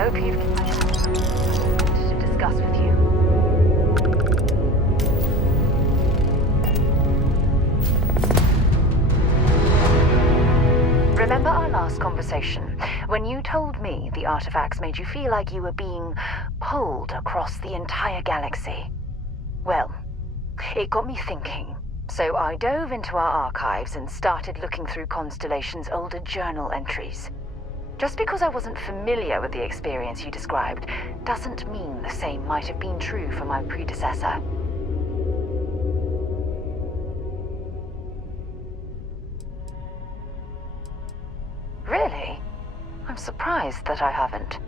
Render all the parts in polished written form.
Hope you've to discuss with you. Remember our last conversation, when you told me the artifacts made you feel like you were being pulled across the entire galaxy? Well, it got me thinking, so I dove into our archives and started looking through Constellation's older journal entries. Just because I wasn't familiar with the experience you described doesn't mean the same might have been true for my predecessor. Really? I'm surprised that I haven't.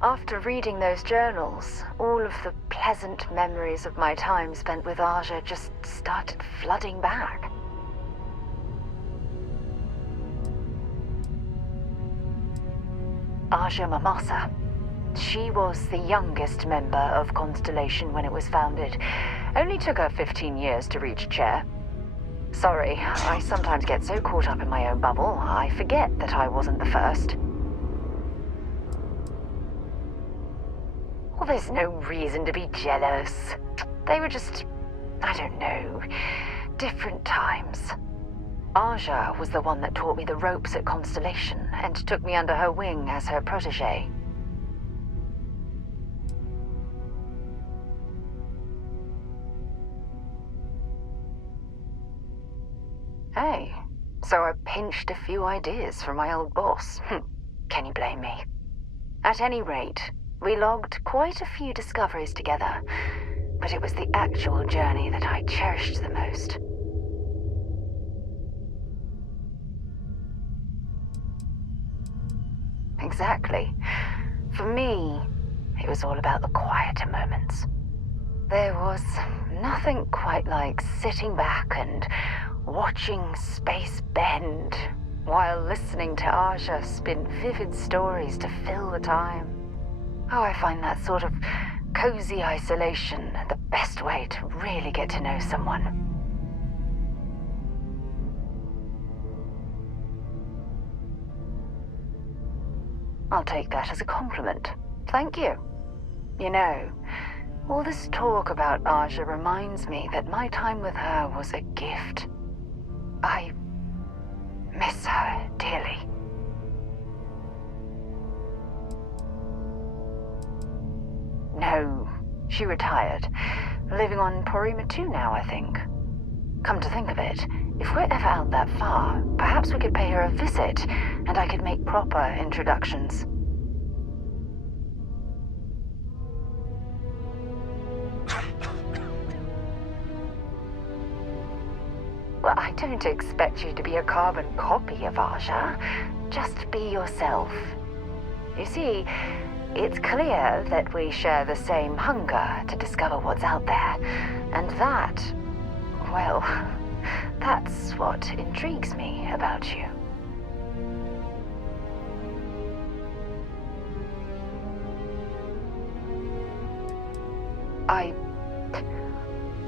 After reading those journals, all of the pleasant memories of my time spent with Aja just started flooding back. Aja Mamasa. She was the youngest member of Constellation when it was founded. Only took her 15 years to reach chair. Sorry, I sometimes get so caught up in my own bubble, I forget that I wasn't the first. Well, there's no reason to be jealous. They were just, I don't know, different times. Aja was the one that taught me the ropes at Constellation and took me under her wing as her protege. Hey, so I pinched a few ideas from my old boss. Can you blame me? At any rate, we logged quite a few discoveries together, but it was the actual journey that I cherished the most. Exactly. For me, it was all about the quieter moments. There was nothing quite like sitting back and watching space bend while listening to Aja spin vivid stories to fill the time. Oh, I find that sort of cozy isolation the best way to really get to know someone. I'll take that as a compliment. Thank you. You know, all this talk about Aja reminds me that my time with her was a gift. I miss her dearly. No, she retired. Living on Porima 2 now, I think. Come to think of it, if we're ever out that far, perhaps we could pay her a visit, and I could make proper introductions. Well, I don't expect you to be a carbon copy of Aja. Just be yourself. You see, it's clear that we share the same hunger to discover what's out there, and that, well, that's what intrigues me about you.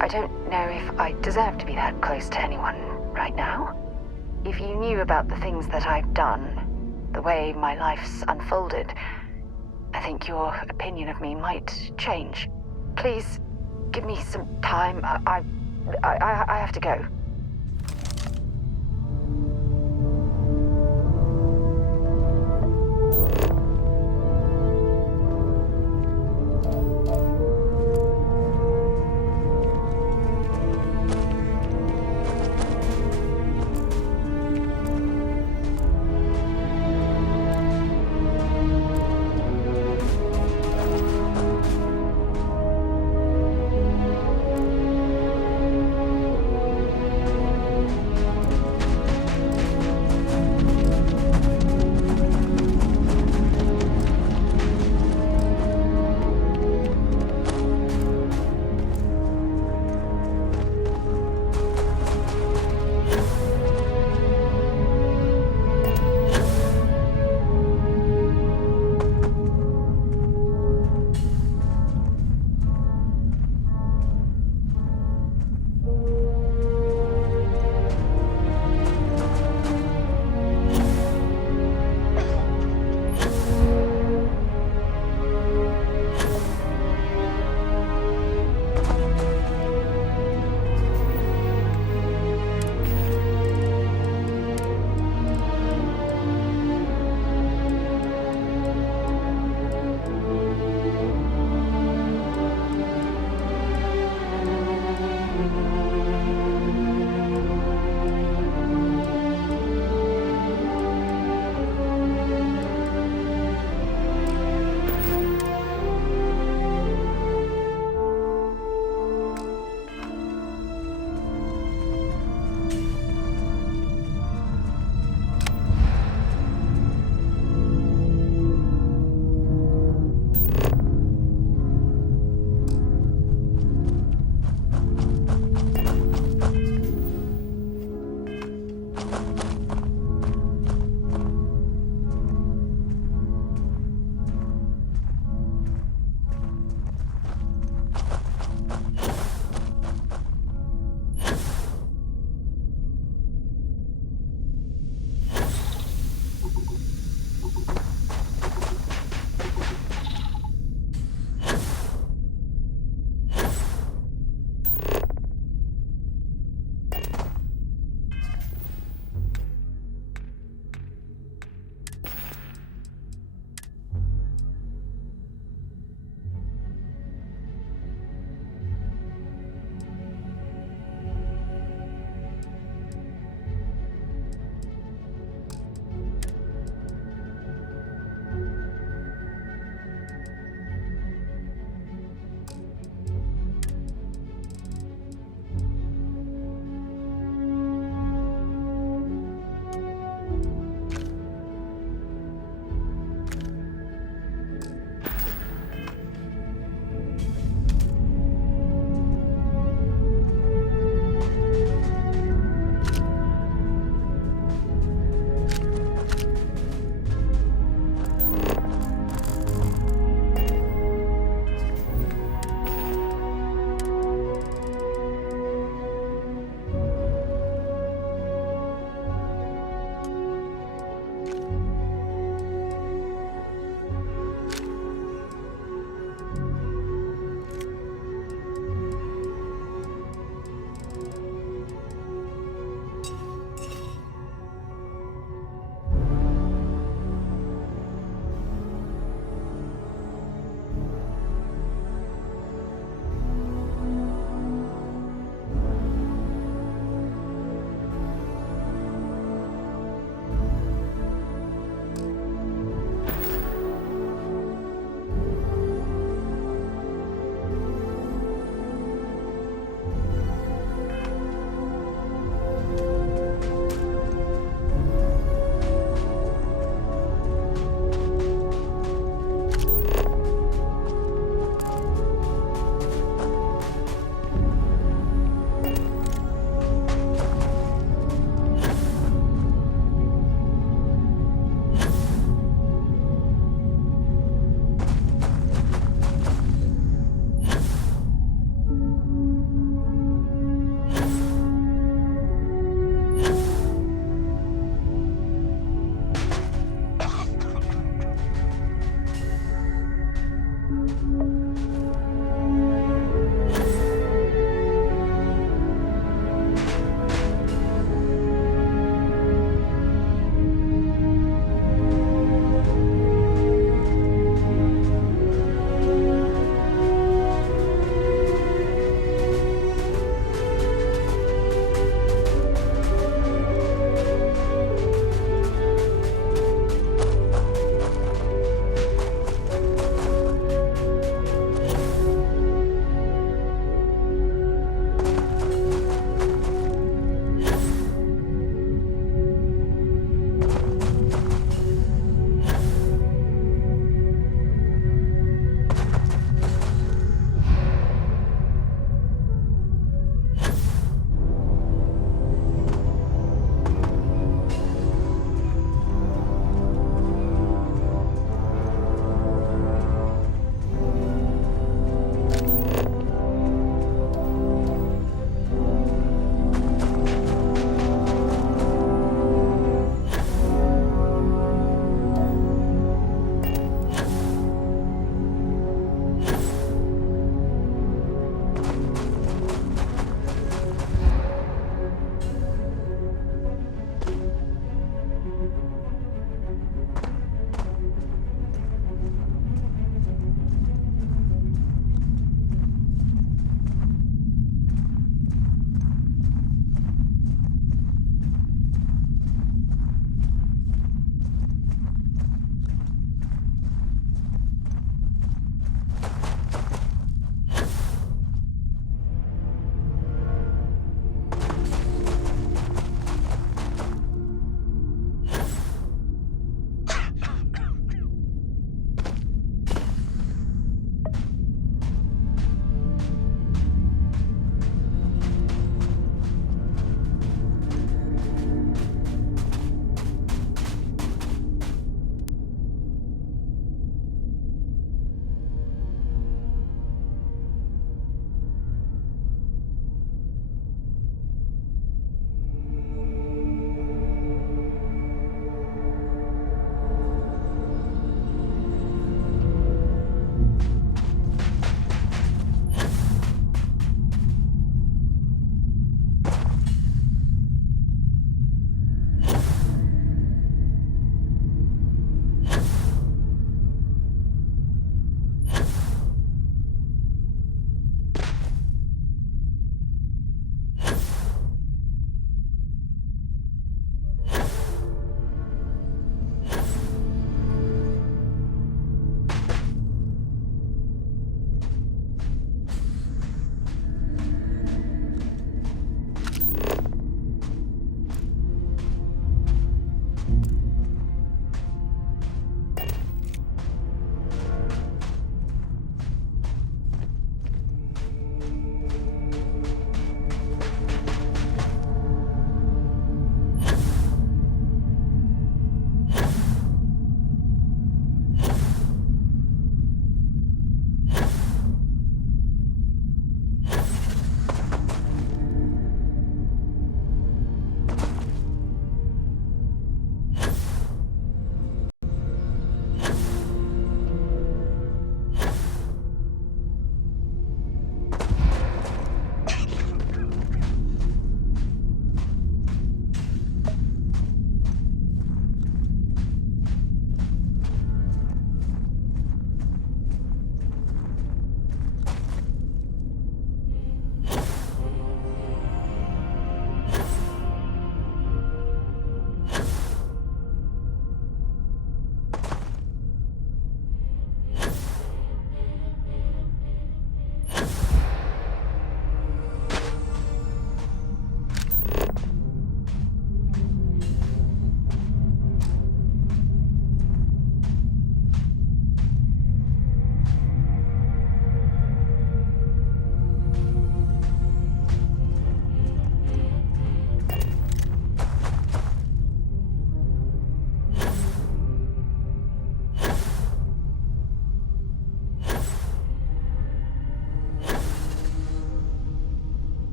I don't know if I deserve to be that close to anyone right now. If you knew about the things that I've done, the way my life's unfolded, I think your opinion of me might change. Please, give me some time. I have to go.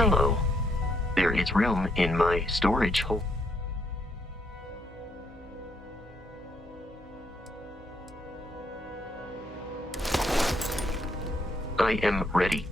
Hello. There is room in my storage hole. I am ready.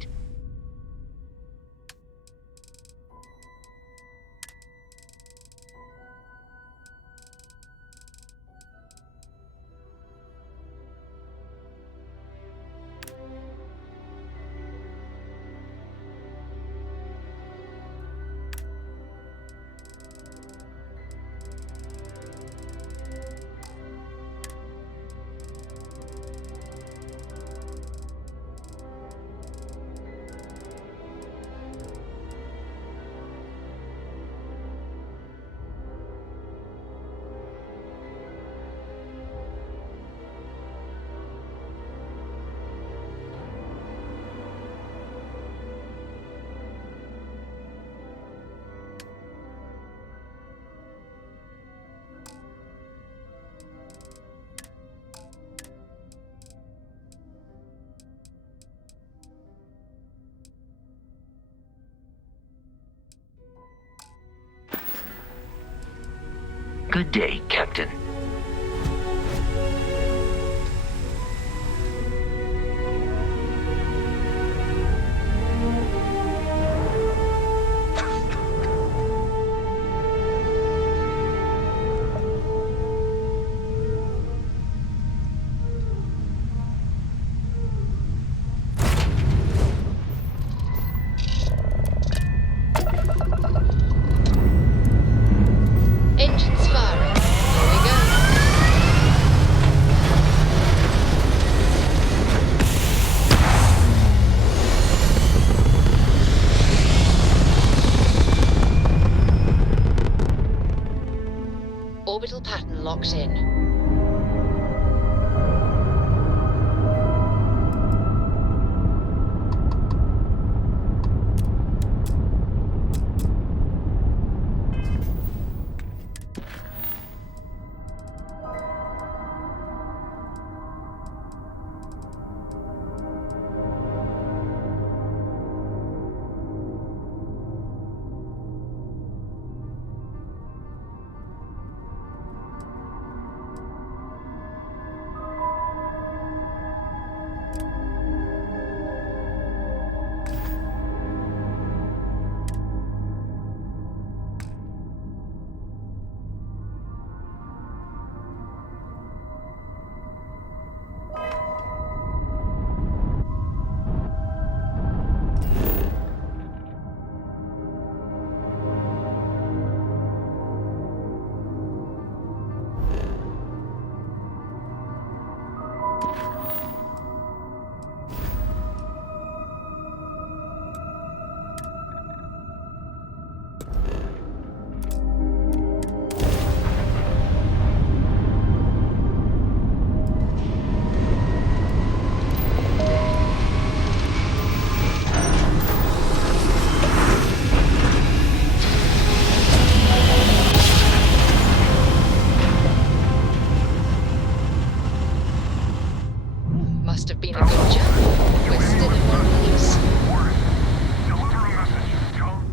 Good day, Captain. Engines firing. Here we go. Orbital pattern locked in. Must have been a good jump. We're still in one piece. Deliver a message. Come.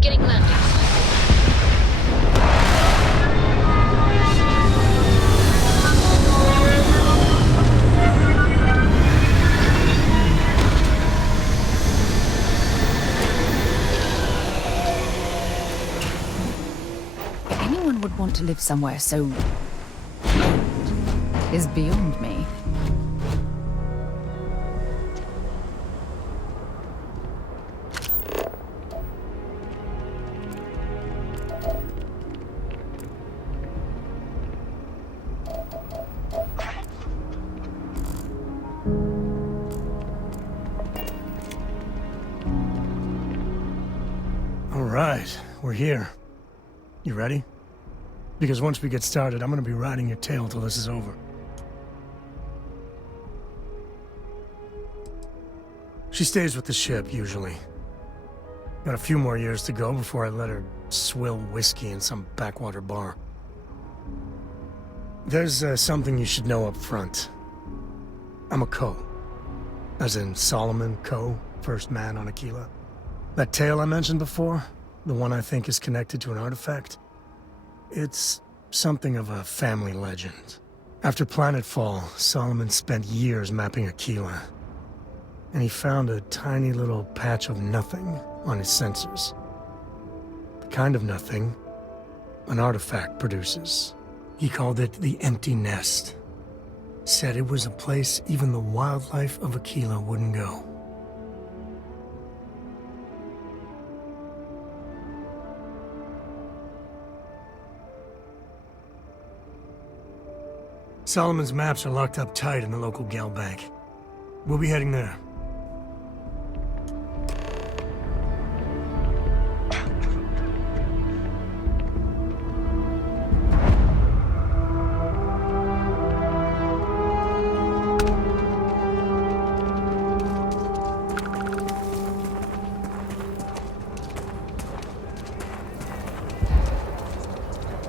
Beginning landing cycle. Anyone would want to live somewhere so old is beyond me. All right, we're here. You ready? Because once we get started, I'm gonna be riding your tail till this is over. She stays with the ship, usually. Got a few more years to go before I let her swill whiskey in some backwater bar. There's something you should know up front. I'm a Co. As in Solomon Co., first man on Aquila. That tale I mentioned before, the one I think is connected to an artifact, it's something of a family legend. After Planetfall, Solomon spent years mapping Aquila, and he found a tiny little patch of nothing on his sensors. The kind of nothing an artifact produces. He called it the Empty Nest. Said it was a place even the wildlife of Aquila wouldn't go. Solomon's maps are locked up tight in the local Gal Bank. We'll be heading there.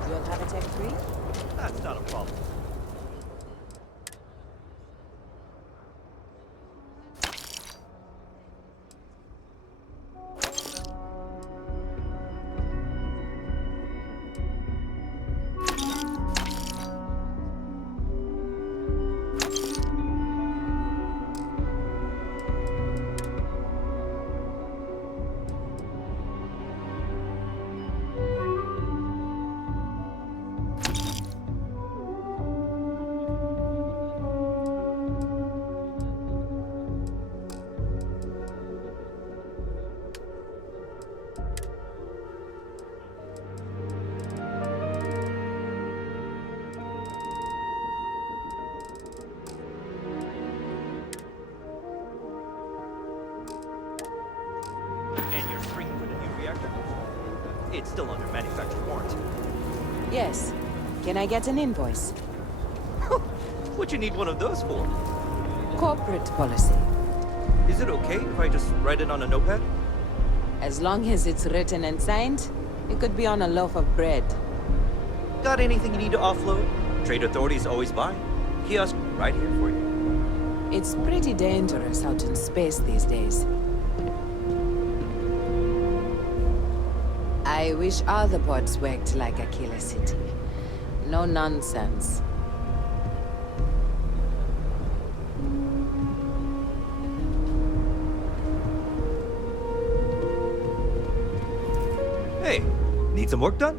You'll have a tech free? That's not a problem. And you're springing for the new reactor? It's still under manufacturer warranty. Yes. Can I get an invoice? What you need one of those for? Corporate policy. Is it okay if I just write it on a notepad? As long as it's written and signed, it could be on a loaf of bread. Got anything you need to offload? Trade authorities always buy. Kiosk right here for you. It's pretty dangerous out in space these days. I wish all the ports worked like Aquila City. No nonsense. Hey, need some work done?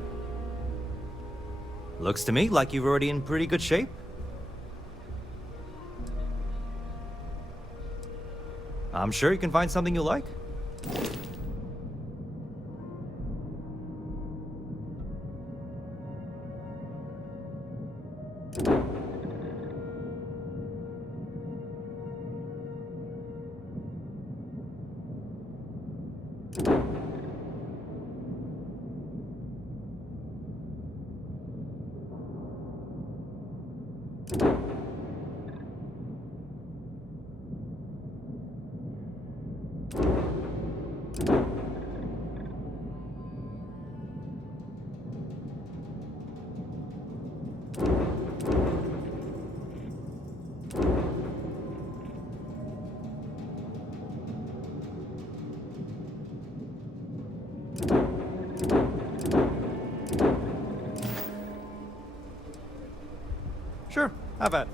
Looks to me like you're already in pretty good shape. I'm sure you can find something you like. How about?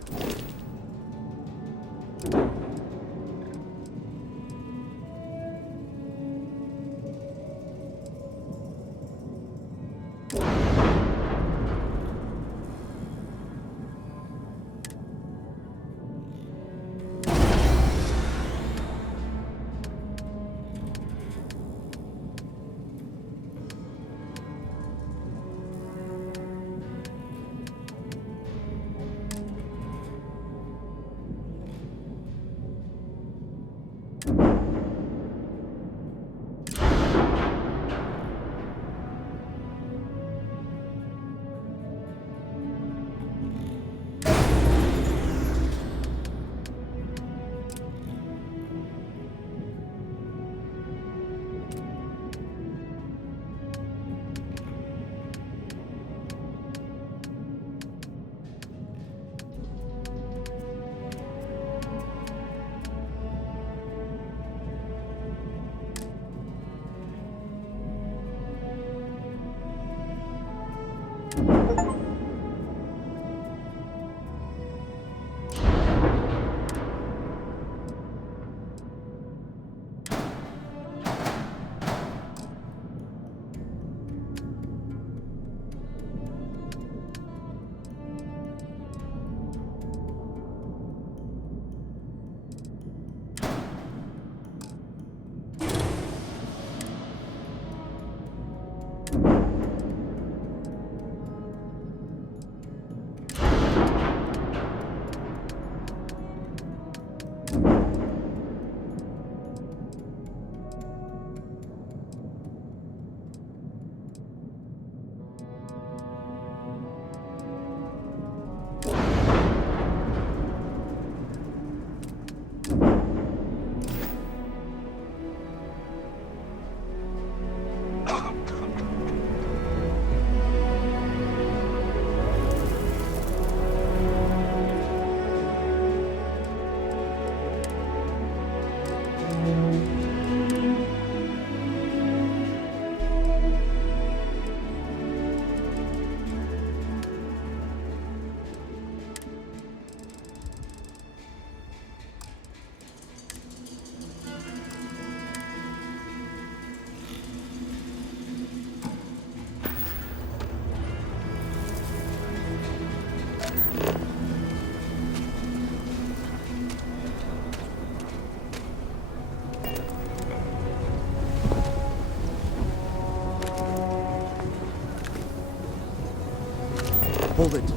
Hold it.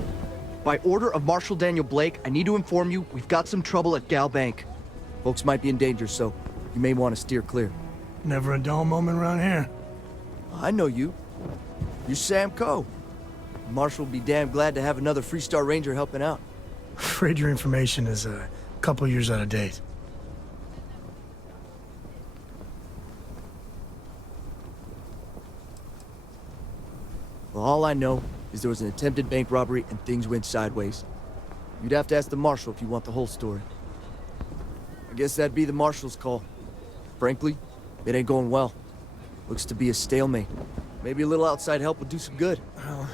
By order of Marshal Daniel Blake, I need to inform you we've got some trouble at Gal Bank. Folks might be in danger, so you may want to steer clear. Never a dull moment around here. I know you. You're Sam Coe. Marshal will be damn glad to have another Freestar Ranger helping out. Afraid your information is a couple years out of date. Well, all I know is there was an attempted bank robbery and things went sideways. You'd have to ask the Marshal if you want the whole story. I guess that'd be the Marshal's call. Frankly, it ain't going well. Looks to be a stalemate. Maybe a little outside help would do some good. Well,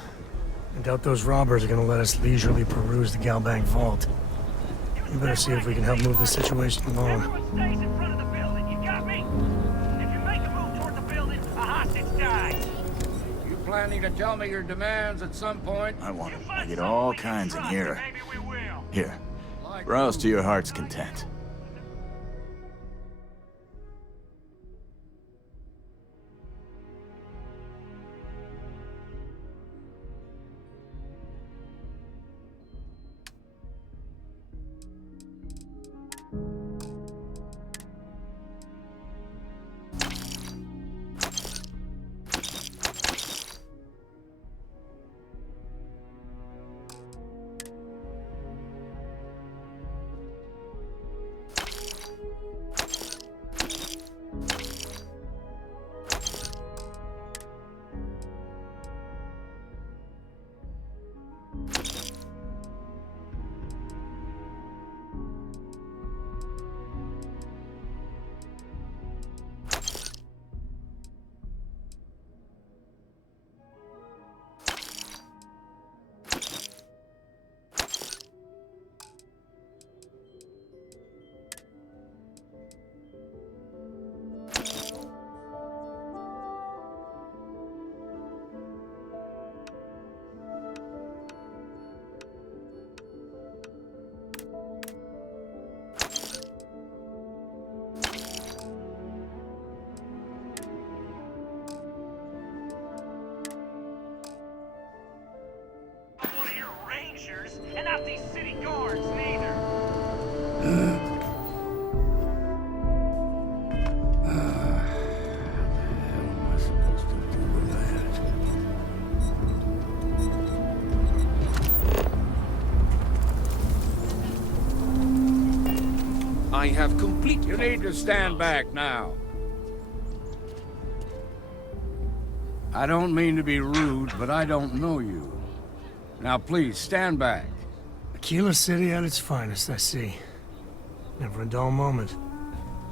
I doubt those robbers are gonna let us leisurely peruse the Galbank vault. We better see if we can help move this situation along. Everyone stays in front of the building, you got me? If you make a move toward the building, a hostage dies. You planning to tell me your demands at some point? I want it. I get all kinds in here. Maybe we will. Here, browse to your heart's content. I have complete... You need to stand back now. I don't mean to be rude, but I don't know you. Now please, stand back. Aquila City at its finest, I see. Never a dull moment.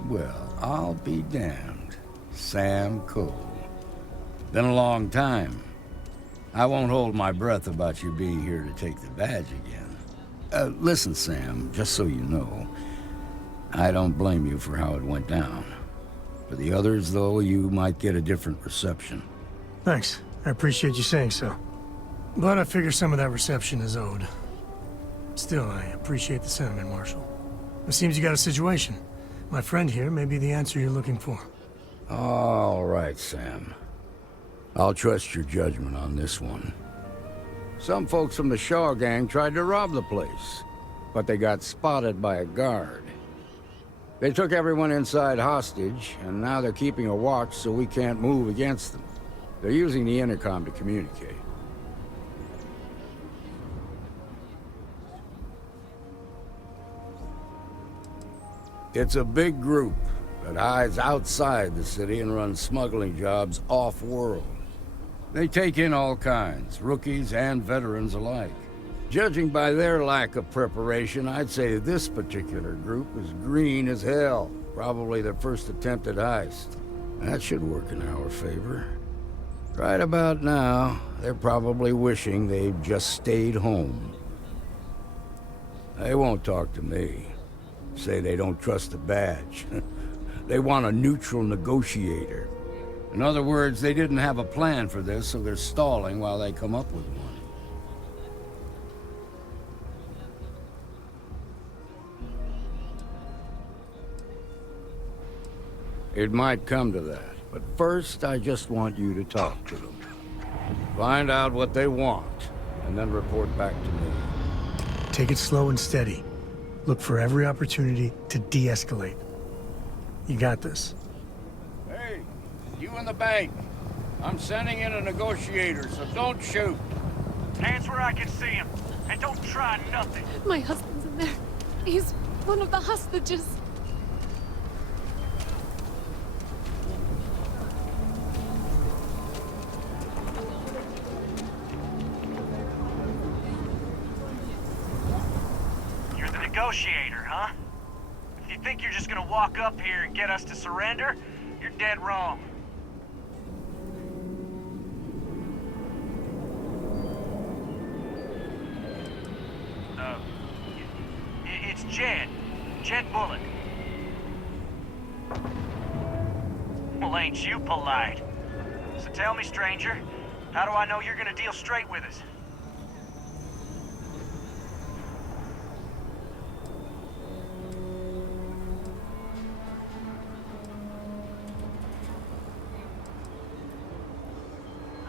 Well, I'll be damned. Sam Cole. Been a long time. I won't hold my breath about you being here to take the badge again. Listen, Sam, just so you know, I don't blame you for how it went down. For the others, though, you might get a different reception. Thanks. I appreciate you saying so. But I figure some of that reception is owed. Still, I appreciate the sentiment, Marshal. It seems you got a situation. My friend here may be the answer you're looking for. All right, Sam. I'll trust your judgment on this one. Some folks from the Shaw gang tried to rob the place, but they got spotted by a guard. They took everyone inside hostage, and now they're keeping a watch so we can't move against them. They're using the intercom to communicate. It's a big group that hides outside the city and runs smuggling jobs off-world. They take in all kinds, rookies and veterans alike. Judging by their lack of preparation, I'd say this particular group is green as hell. Probably their first attempt at heist. That should work in our favor. Right about now, they're probably wishing they'd just stayed home. They won't talk to me. Say they don't trust the badge. They want a neutral negotiator. In other words, they didn't have a plan for this, so they're stalling while they come up with one. It might come to that, but first I just want you to talk to them. Find out what they want, and then report back to me. Take it slow and steady. Look for every opportunity to de-escalate. You got this. Hey, you in the bank. I'm sending in a negotiator, so don't shoot. Hands where I can see him, and don't try nothing. My husband's in there. He's one of the hostages. You're the negotiator, huh? If you think you're just gonna walk up here and get us to surrender, you're dead wrong. It's Jed. Jed Bullock. Well, ain't you polite? So tell me, stranger, how do I know you're gonna deal straight with us?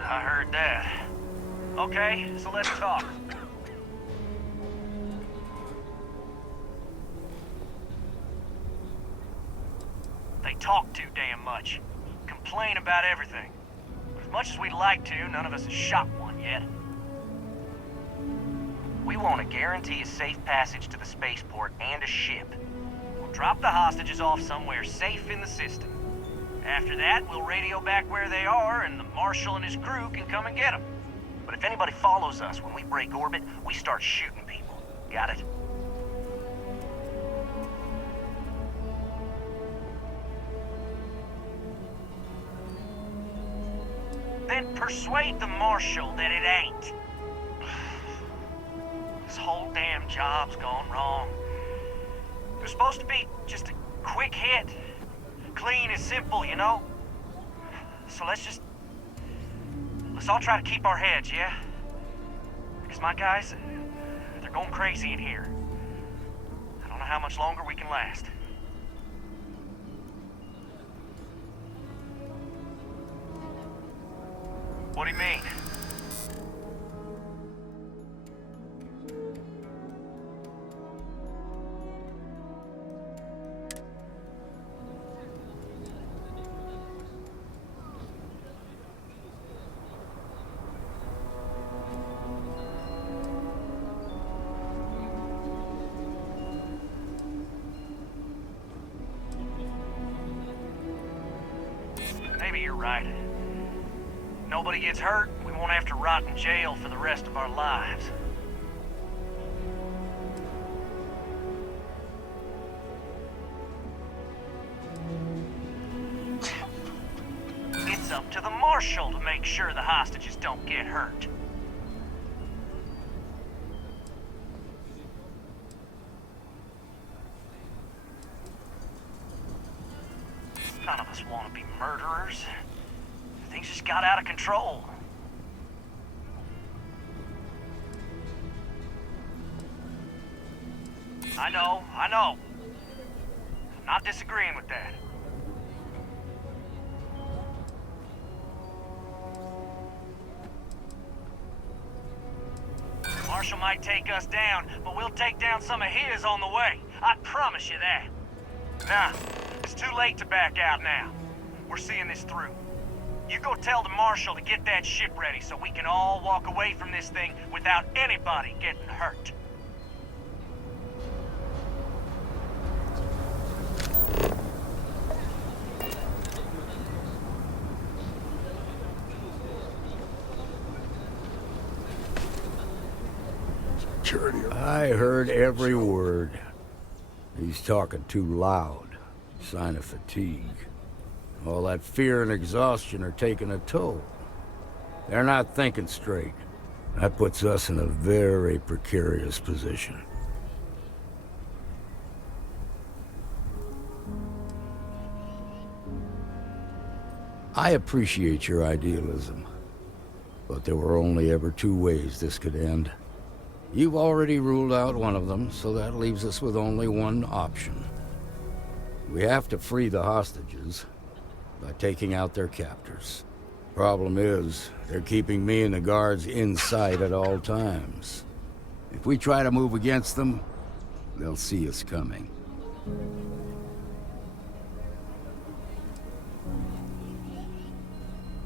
I heard that. Okay, so let's talk. They talk too damn much. Complain about everything. But as much as we'd like to, none of us has shot one yet. We want to guarantee a safe passage to the spaceport and a ship. We'll drop the hostages off somewhere safe in the system. After that, we'll radio back where they are, and the Marshal and his crew can come and get them. But if anybody follows us when we break orbit, we start shooting people. Got it? Then persuade the Marshal that it ain't. This whole damn job's gone wrong. It was supposed to be just a quick hit. Clean and simple, you know? So let's all try to keep our heads, yeah? Because my guys, they're going crazy in here. I don't know how much longer we can last. What do you mean? me you're right. Nobody gets hurt, we won't have to rot in jail for the rest of our lives. It's up to the Marshal to make sure the hostages don't get hurt. None of us want to be murderers. Things just got out of control. I know. I'm not disagreeing with that. Marshall might take us down, but we'll take down some of his on the way. I promise you that. Nah, it's too late to back out now. We're seeing this through. You go tell the Marshal to get that ship ready so we can all walk away from this thing without anybody getting hurt. I heard every word. He's talking too loud. Sign of fatigue. All that fear and exhaustion are taking a toll. They're not thinking straight. That puts us in a very precarious position. I appreciate your idealism, but there were only ever two ways this could end. You've already ruled out one of them, so that leaves us with only one option. We have to free the hostages by taking out their captors. Problem is, they're keeping me and the guards in sight at all times. If we try to move against them, they'll see us coming.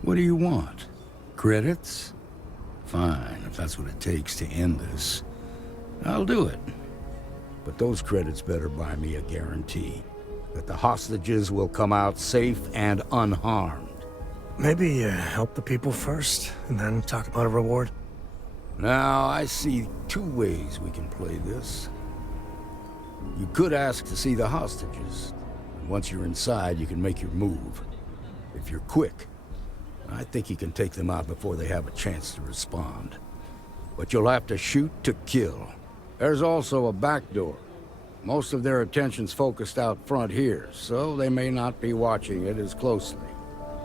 What do you want? Credits? Fine, if that's what it takes to end this. I'll do it. But those credits better buy me a guarantee that the hostages will come out safe and unharmed. Maybe help the people first, and then talk about a reward? Now, I see two ways we can play this. You could ask to see the hostages. And once you're inside, you can make your move. If you're quick, I think you can take them out before they have a chance to respond. But you'll have to shoot to kill. There's also a back door. Most of their attention's focused out front here, so they may not be watching it as closely.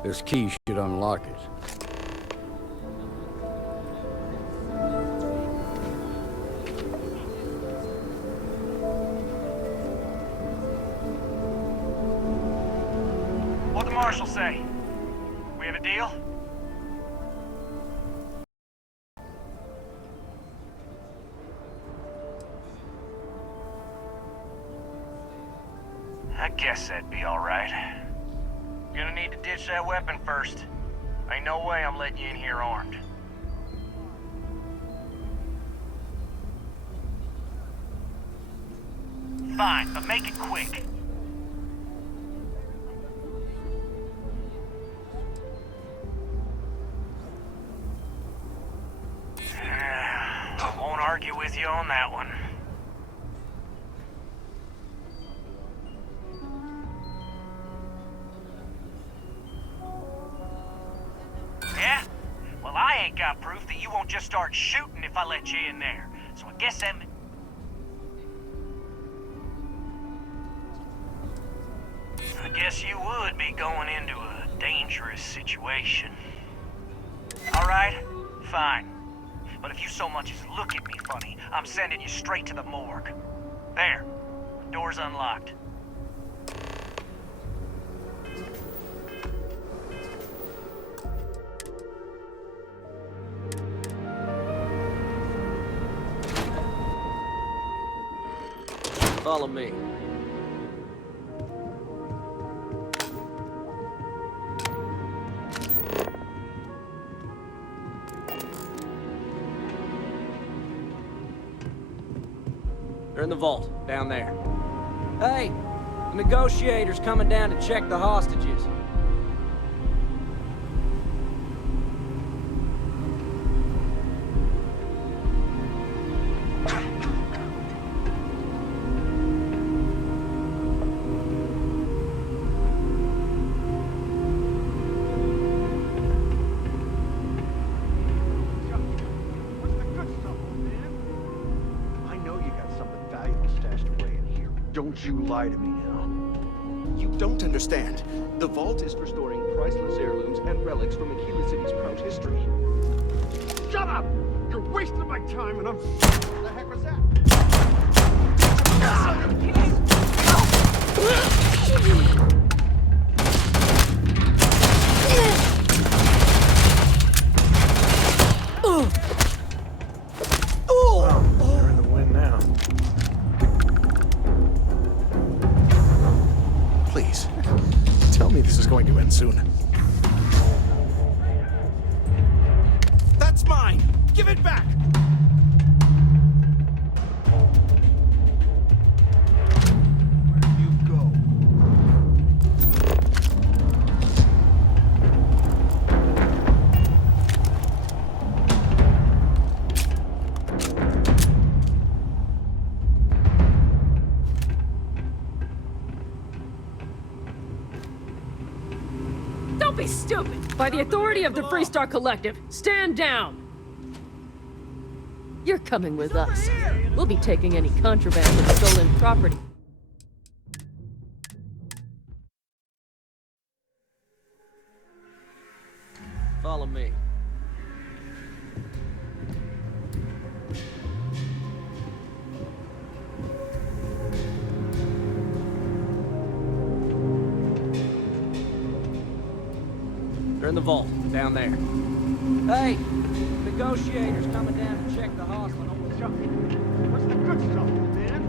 This key should unlock it. What'd the Marshal say? We have a deal? I guess that'd be all right. Gonna need to ditch that weapon first. Ain't no way I'm letting you in here armed. Fine, but make it quick. I won't argue with you on that one. Yeah? Well, I ain't got proof that you won't just start shooting if I let you in there. So I guess that... I guess you would be going into a dangerous situation. Alright, fine. But if you so much as look at me funny, I'm sending you straight to the morgue. There. Door's unlocked. Follow me. They're in the vault, down there. Hey, the negotiator's coming down to check the hostages. Don't you lie to me now. You don't understand. The vault is for storing priceless heirlooms and relics from Aquila City's proud history. Shut up! You're wasting my time and I'm... What the heck was that? They're in the wind now. Please, tell me this is going to end soon. That's mine! Give it back! Where'd you go? Don't be stupid! By the authority of the Freestar Collective, stand down! You're coming with us. We'll be taking any contraband and stolen property. Follow me. They're in the vault, down there. Hey! Negotiators coming down to check the hospital. What's the good stuff, man?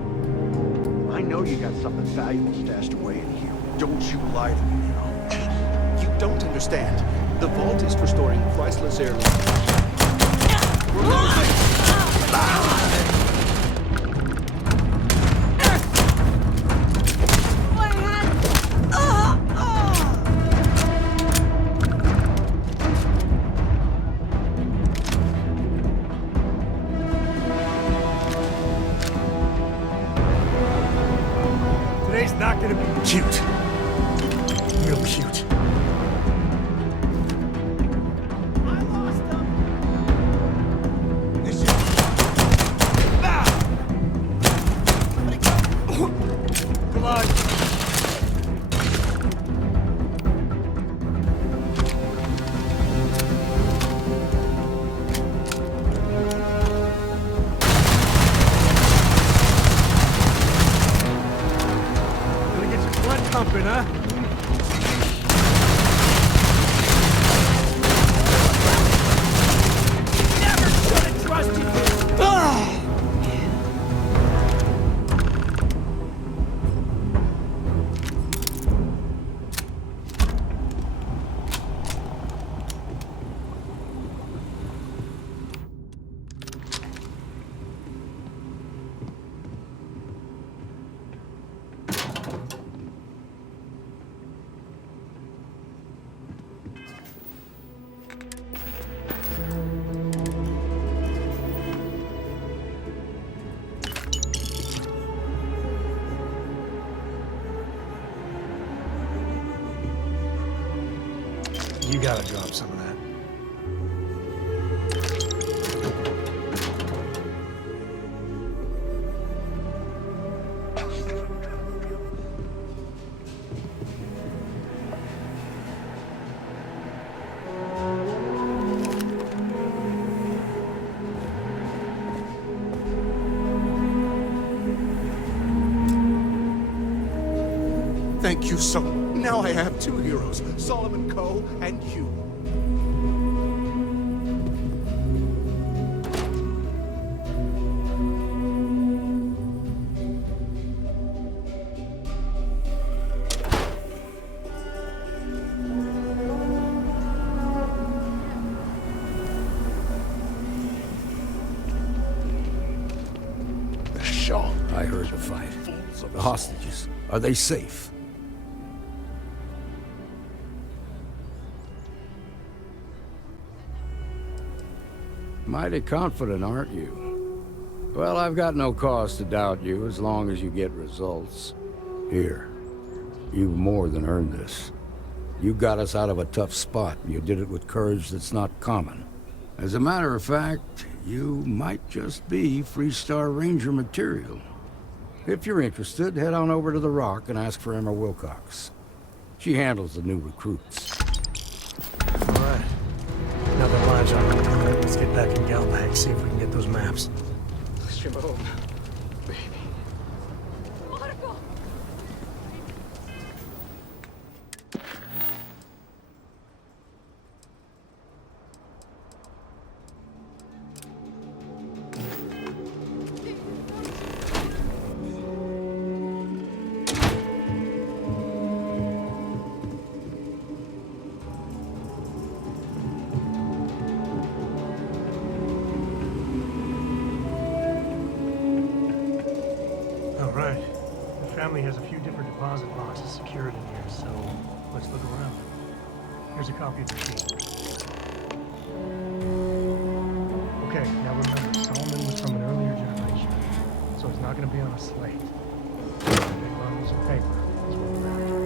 I know you got something valuable stashed away in here. Don't you lie to me now. You don't understand. The vault is for storing priceless heirlooms. We're losing! Today's not gonna be cute. Real cute. I lost them! This is... Come on. Gonna get your blood pumping, huh? Never should have trusted you! You gotta drop some of that. Thank you so much. Now I have two heroes, Solomon Coe and you. The Shaw. I heard the fight. The hostages. Are they safe? Mighty confident, aren't you? Well, I've got no cause to doubt you as long as you get results. Here, you've more than earned this. You got us out of a tough spot, and you did it with courage that's not common. As a matter of fact, you might just be Freestar Ranger material. If you're interested, head on over to the Rock and ask for Emma Wilcox. She handles the new recruits. All right. Now that lives are over, let's get back in Galbank, see if we can get those maps. Shimon. Right. The family has a few different deposit boxes secured in here, so let's look around. Here's a copy of the sheet. Okay, now remember, Solomon was from an earlier generation, so it's not going to be on a slate. Big bundles of paper is what we're after.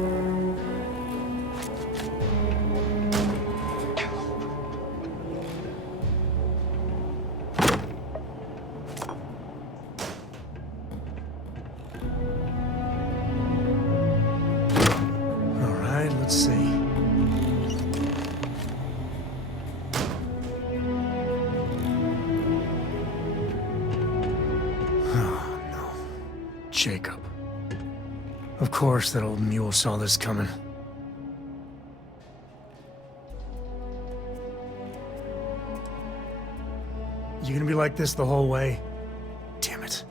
Let's see. Oh, no. Jacob. Of course that old mule saw this coming. You gonna be like this the whole way? Damn it.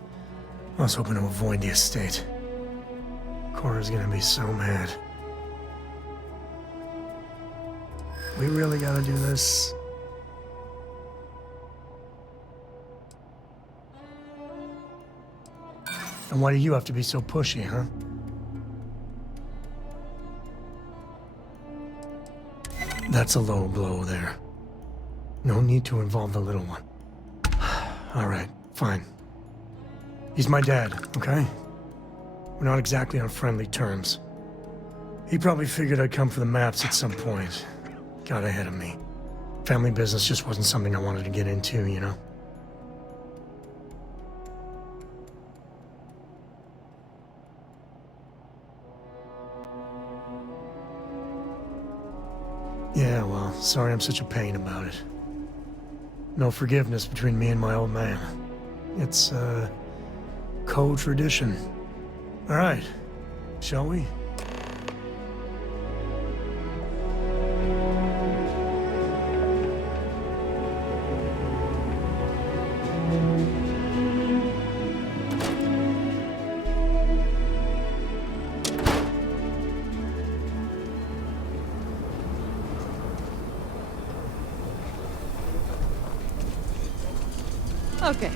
I was hoping to avoid the estate. Cora's gonna be so mad. We really gotta do this. And why do you have to be so pushy, huh? That's a low blow there. No need to involve the little one. All right, fine. He's my dad, okay? We're not exactly on friendly terms. He probably figured I'd come for the maps at some point. Got ahead of me. Family business just wasn't something I wanted to get into, you know? Yeah, well, sorry I'm such a pain about it. No forgiveness between me and my old man. It's, co-tradition. All right, shall we? Okay,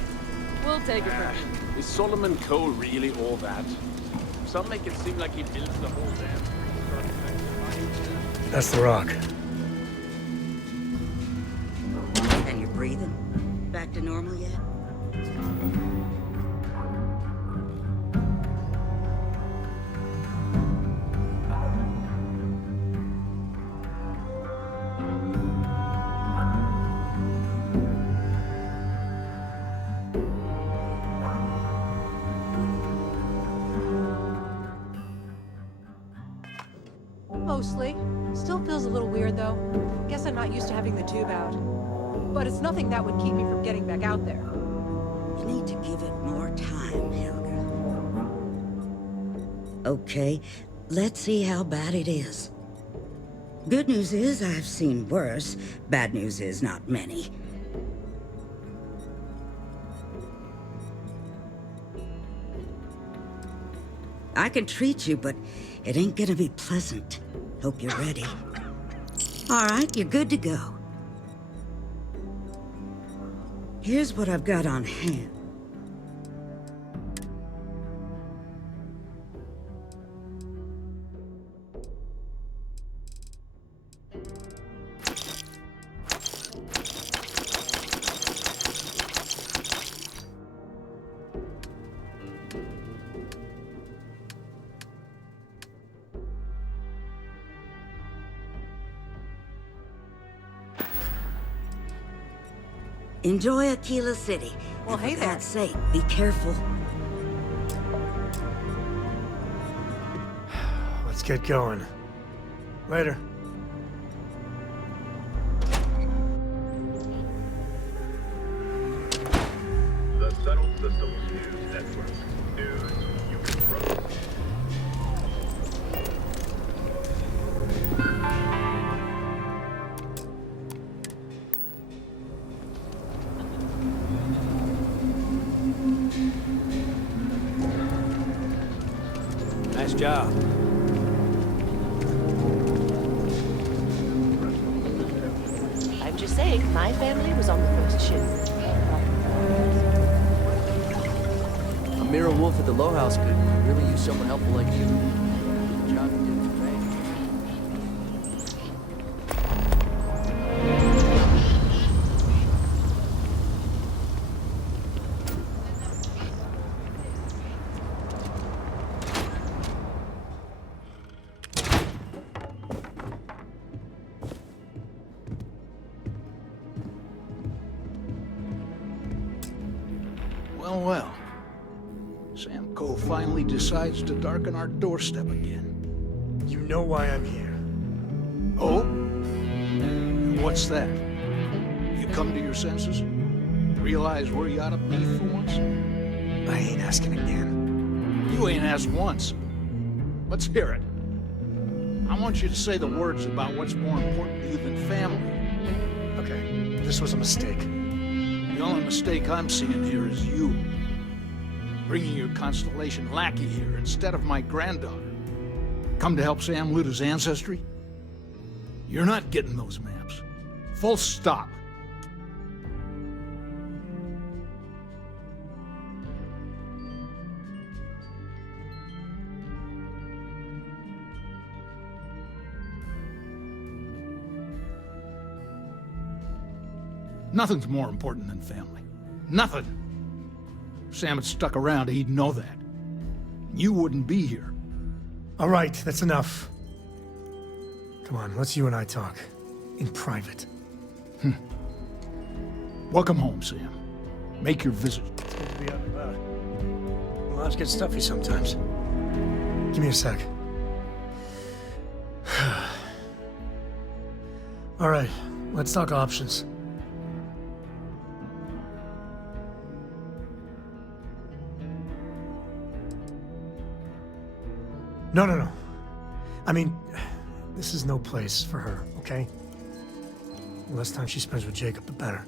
we'll take it from here. Is Solomon Cole really all that? Some make it seem like he built the whole damn. That's the Rock. And you're breathing? Back to normal yet? Mostly. Still feels a little weird, though. Guess I'm not used to having the tube out. But it's nothing that would keep me from getting back out there. You need to give it more time, Helga. Okay, let's see how bad it is. Good news is I've seen worse. Bad news is not many. I can treat you, but it ain't gonna be pleasant. Hope you're ready. All right, you're good to go. Here's what I've got on hand. Enjoy Aquila City. Well, And hey for there. God's sake, be careful. Let's get going. Later. The Settled Systems News Network. News you can trust. Nice job. I'm just saying, my family was on the first ship. A mirror wolf at the Low House could really use someone helpful like you. Good job you did for me. Well, well. Sam Coe finally decides to darken our doorstep again. You know why I'm here. Oh? And what's that? You come to your senses? Realize where you ought to be for once? I ain't asking again. You ain't asked once. Let's hear it. I want you to say the words about what's more important to you than family. Okay, this was a mistake. The only mistake I'm seeing here is you. Bringing your Constellation lackey here instead of my granddaughter. Come to help Sam loot his ancestry? You're not getting those maps. Full stop. Nothing's more important than family. Nothing. If Sam had stuck around, he'd know that. You wouldn't be here. All right, that's enough. Come on, let's you and I talk. In private. Welcome home, Sam. Make your visit. It's good to be out and about. Lives get stuffy sometimes. Give me a sec. All right, let's talk options. No. I mean, this is no place for her, okay? The less time she spends with Jacob, the better.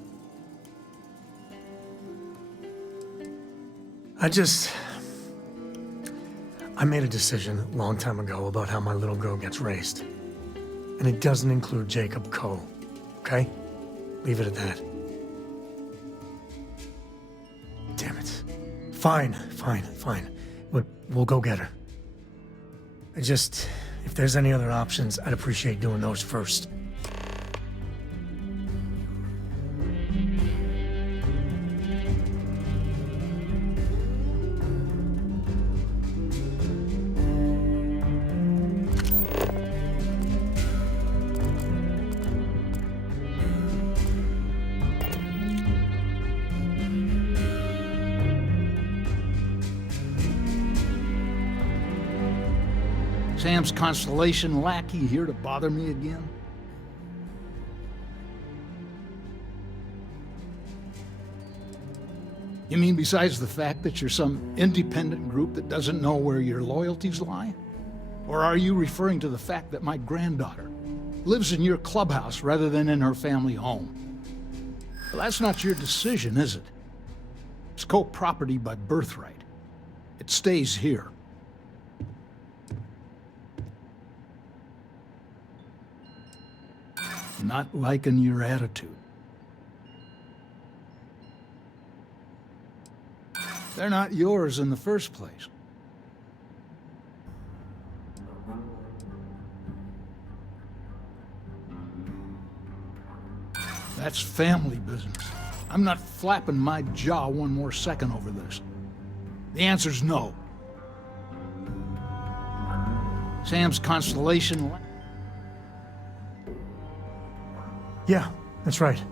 I made a decision a long time ago about how my little girl gets raised. And it doesn't include Jacob Coe, okay? Leave it at that. Damn it. Fine. We'll go get her. If there's any other options, I'd appreciate doing those first. Sam's Constellation lackey here to bother me again? You mean besides the fact that you're some independent group that doesn't know where your loyalties lie? Or are you referring to the fact that my granddaughter lives in your clubhouse rather than in her family home? Well, that's not your decision, is it? It's co-property by birthright. It stays here. Not liking your attitude. They're not yours in the first place. That's family business. I'm not flapping my jaw one more second over this. The answer's no. Sam's Constellation... Yeah, that's right.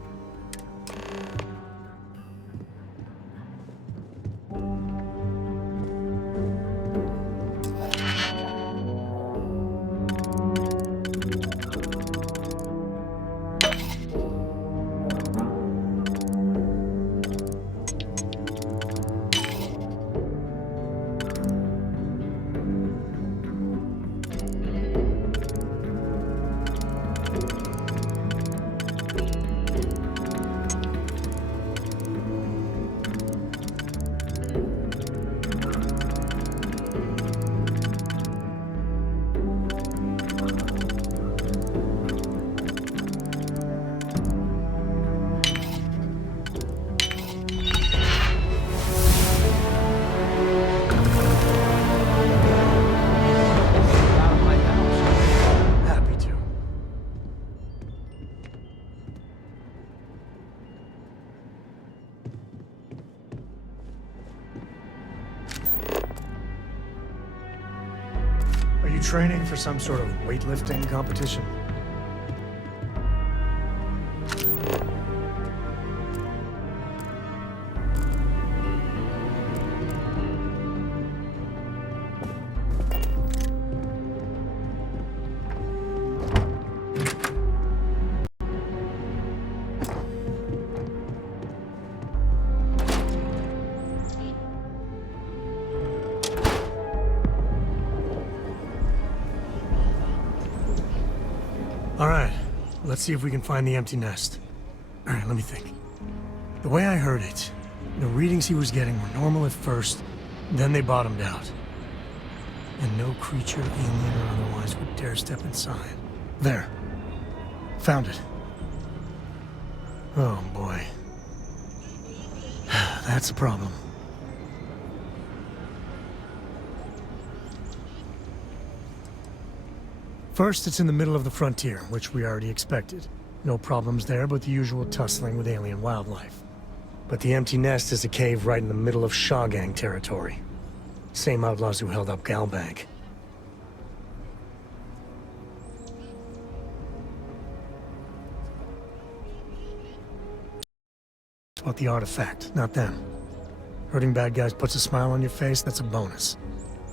you training for some sort of weightlifting competition? Alright, let's see if we can find the empty nest. Alright, let me think. The way I heard it, the readings he was getting were normal at first, then they bottomed out. And no creature, alien or otherwise, would dare step inside. There. Found it. Oh boy. That's a problem. First, it's in the middle of the frontier, which we already expected. No problems there, but the usual tussling with alien wildlife. But the empty nest is a cave right in the middle of Shawgang territory. Same outlaws who held up Galbank. It's about the artifact, not them. Hurting bad guys puts a smile on your face, that's a bonus.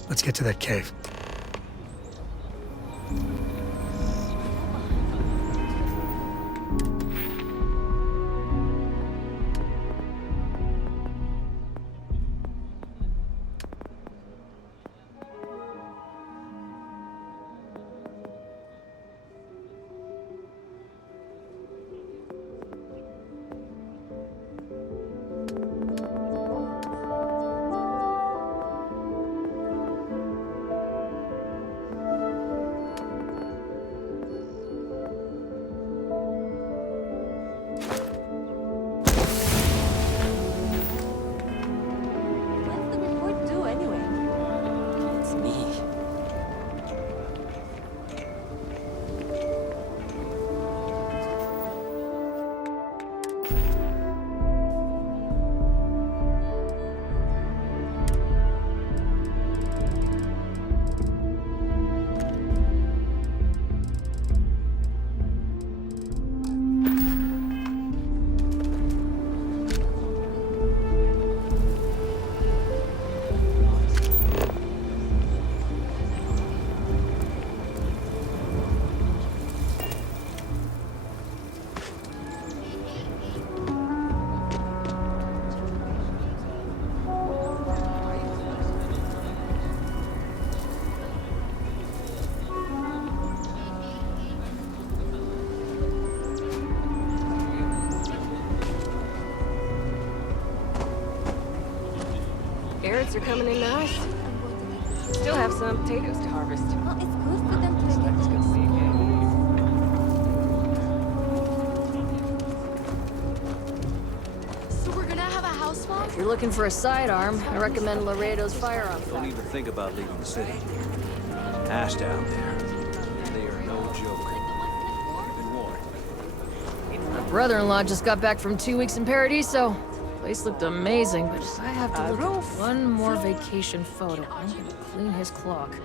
Let's get to that cave. Carrots are coming in nice. Still have some potatoes to harvest. Well, it's good for them to get So we're gonna have a house swap? If you're looking for a sidearm, I recommend Laredo's firearm. Don't even think about leaving the city. Ash down there. They are no joke. You've been warned. My brother-in-law just got back from 2 weeks in Paradiso. Place looked amazing, but if I have to look at one more vacation photo, I'm gonna clean his clock.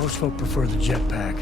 Most folk prefer the jetpack.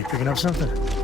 Hey, picking up something?